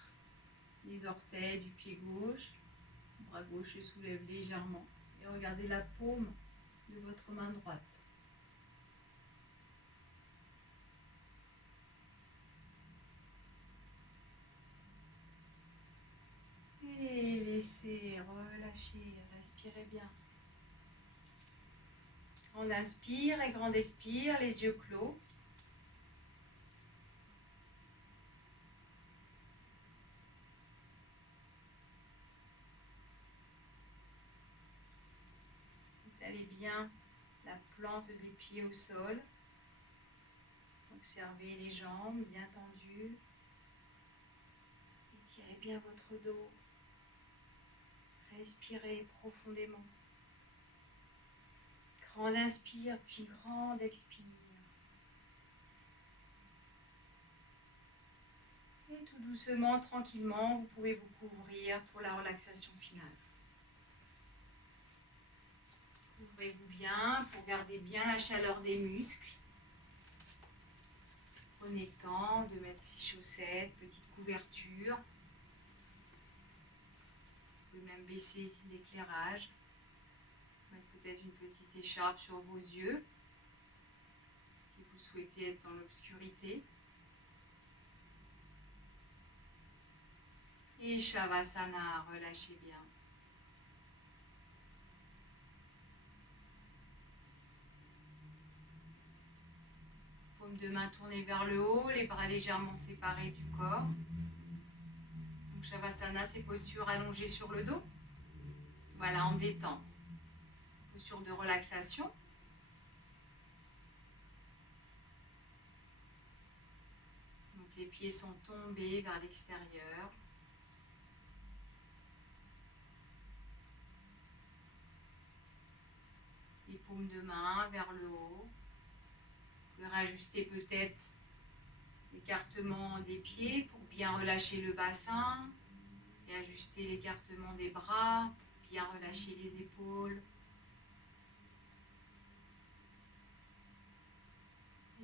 les orteils du pied gauche. Le bras gauche se soulève légèrement. Et regardez la paume de votre main droite. Et laissez, relâchez, respirez bien. Grande inspire et grande expire, les yeux clos. Étalez bien la plante des pieds au sol. Observez les jambes bien tendues. Étirez bien votre dos. Respirez profondément. Grande inspire, puis grande expire. Et tout doucement, tranquillement, vous pouvez vous couvrir pour la relaxation finale. Couvrez-vous bien pour garder bien la chaleur des muscles. Prenez le temps de mettre les chaussettes, petite couverture. Vous pouvez même baisser l'éclairage. Mettre peut-être une petite écharpe sur vos yeux si vous souhaitez être dans l'obscurité. Et Shavasana, relâchez bien. Paume de main tournée vers le haut, les bras légèrement séparés du corps. Donc Shavasana, c'est posture allongée sur le dos. Voilà, en détente. Posture de relaxation. Donc les pieds sont tombés vers l'extérieur. Les paumes de main vers le haut. Vous pouvez rajuster peut-être l'écartement des pieds pour bien relâcher le bassin et ajuster l'écartement des bras pour bien relâcher les épaules.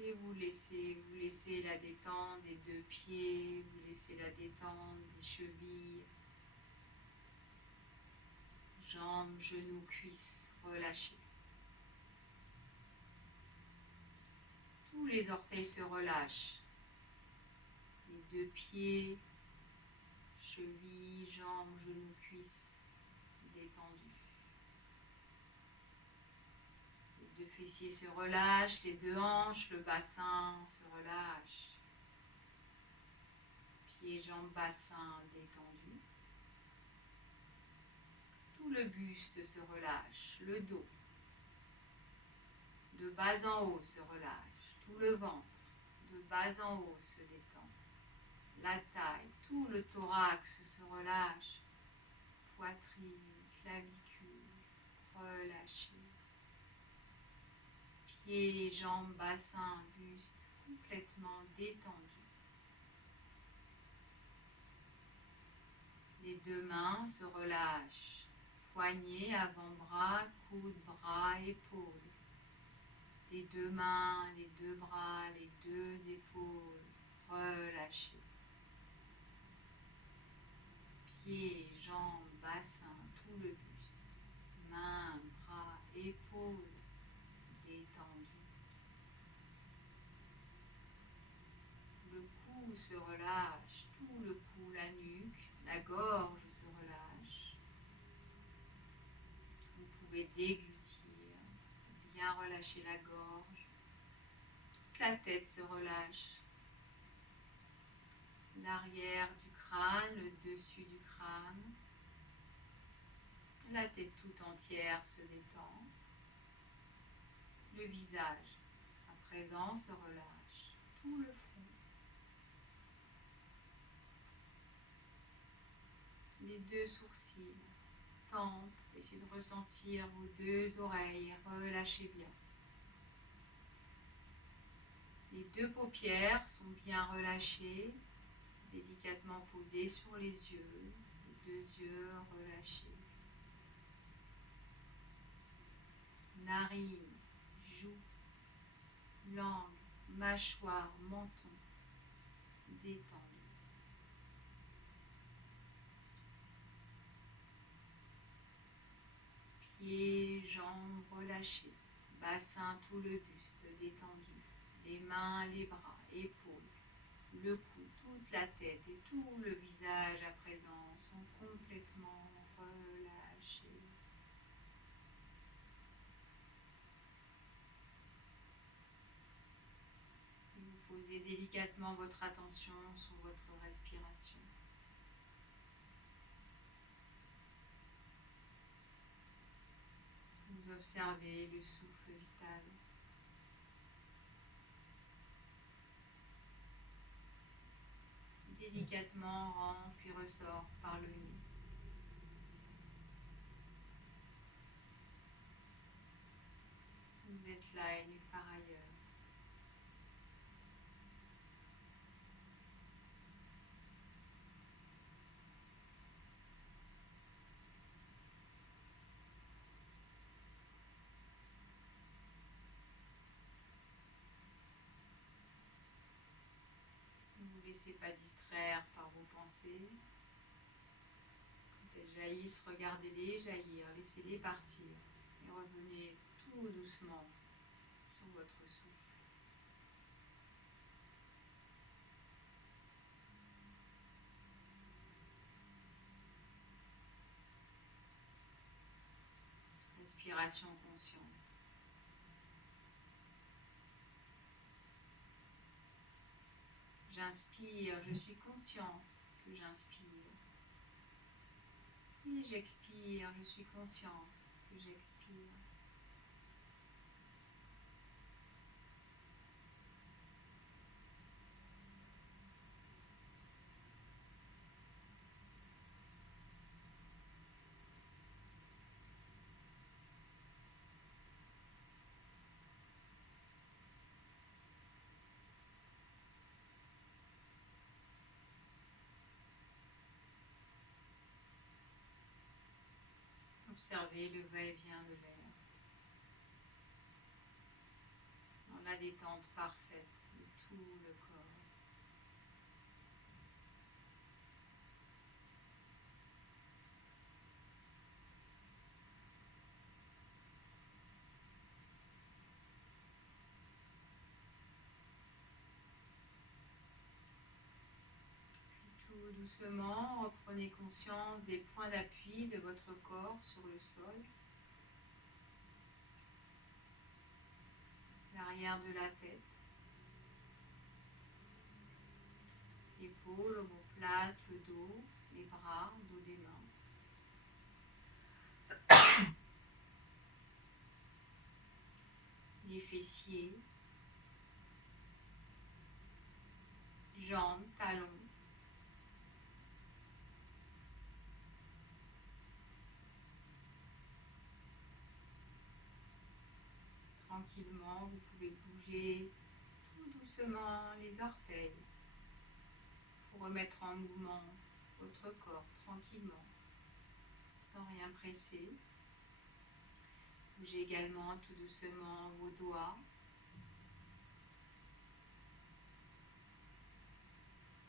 Et vous laissez la détente des deux pieds, vous laissez la détente des chevilles, jambes, genoux, cuisses, relâchés. Tous les orteils se relâchent. Les deux pieds, chevilles, jambes, genoux, cuisses, détendus. Les deux fessiers se relâchent, les deux hanches, le bassin se relâche. Pieds, jambes, bassin détendus. Tout le buste se relâche, le dos. De bas en haut se relâche, tout le ventre, de bas en haut se détend. La taille, tout le thorax se relâche, poitrine, clavicule, relâché. Pieds, jambes, bassin, buste, complètement détendu. Les deux mains se relâchent, poignets, avant-bras, coudes, bras, épaules. Les deux mains, les deux bras, les deux épaules, relâchés. Pieds, jambes, bassin, tout le buste. Mains, bras, épaules, détendus. Le cou se relâche, tout le cou, la nuque, la gorge se relâche. Vous pouvez déglutir, bien relâcher la gorge. Toute la tête se relâche. L'arrière du crâne, le dessus du crâne. La tête tout entière se détend. Le visage, à présent, se relâche. Tout le front. Les deux sourcils, tempes. Essayez de ressentir vos deux oreilles. Relâchez bien. Les deux paupières sont bien relâchées, délicatement posées sur les yeux. Les deux yeux relâchés. Narines, joues, langue, mâchoire, menton, détendus. Pieds, jambes relâchés, bassin, tout le buste détendu, les mains, les bras, épaules, le cou, toute la tête et tout le visage à présent sont complètement relâchés. Et vous posez délicatement votre attention sur votre respiration. Vous observez le souffle vital. Qui délicatement rentre puis ressort par le nez. Vous êtes là et nulle part ailleurs. Ne vous laissez pas distraire par vos pensées. Quand elles jaillissent, regardez-les jaillir, laissez-les partir et revenez tout doucement sur votre souffle. Respiration consciente. J'inspire, je suis consciente que j'inspire. Et j'expire, je suis consciente que j'expire. Observez le va-et-vient de l'air, dans la détente parfaite de tout le corps. Puis tout doucement, reprenez conscience des points d'appui de votre corps sur le sol. L'arrière de la tête, épaules, omoplates, le dos, les bras, dos des mains. Les fessiers, jambes, talons. Tranquillement, vous pouvez bouger tout doucement les orteils pour remettre en mouvement votre corps tranquillement, sans rien presser. Bougez également tout doucement vos doigts.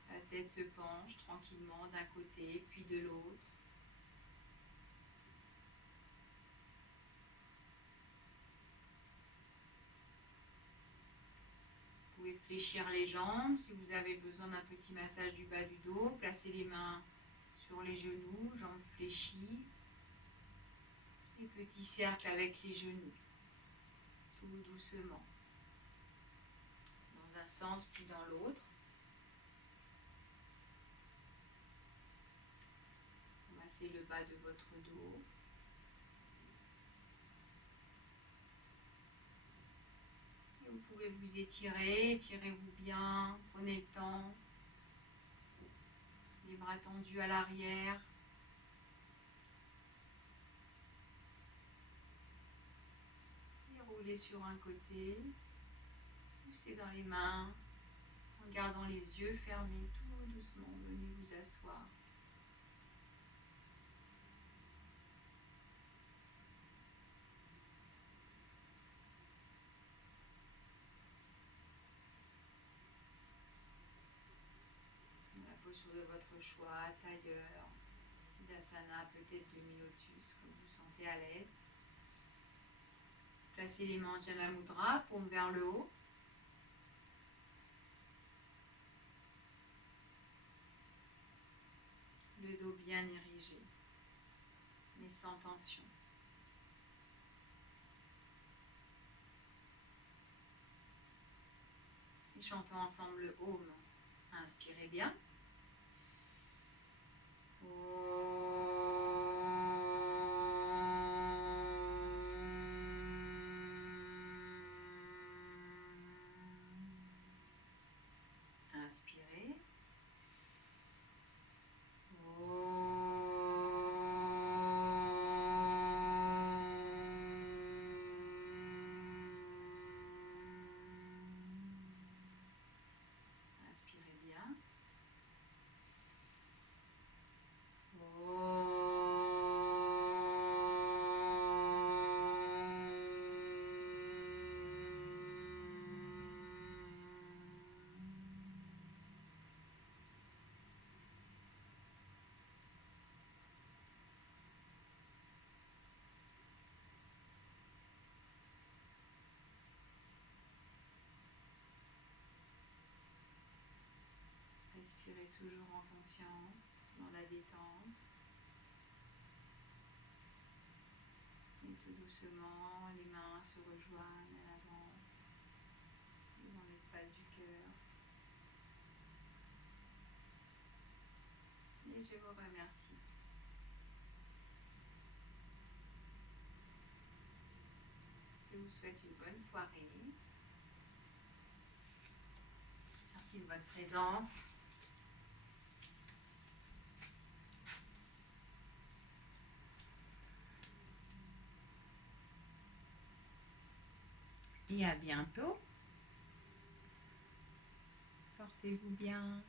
La tête se penche tranquillement d'un côté puis de l'autre. Vous pouvez fléchir les jambes si vous avez besoin d'un petit massage du bas du dos. Placez les mains sur les genoux, jambes fléchies. Et petit cercle avec les genoux, tout doucement, dans un sens puis dans l'autre. Massez le bas de votre dos. Et vous pouvez vous étirer, étirez-vous bien, prenez le temps. Les bras tendus à l'arrière. Et roulez sur un côté. Poussez dans les mains, en gardant les yeux fermés tout doucement. Venez vous asseoir. La posture de votre choix, tailleur, Siddhasana, peut-être demi-lotus, comme vous sentez à l'aise. Placez les mains en Jnana Mudra, paume vers le haut. Le dos bien érigé, mais sans tension. Et chantons ensemble le Om. Inspirez bien. Inspirez. Inspirez bien. Respirez toujours en conscience, dans la détente. Et tout doucement, les mains se rejoignent à l'avant, dans l'espace du cœur. Et je vous remercie. vous souhaite une bonne soirée. Merci de votre présence. Et à bientôt. Portez-vous bien.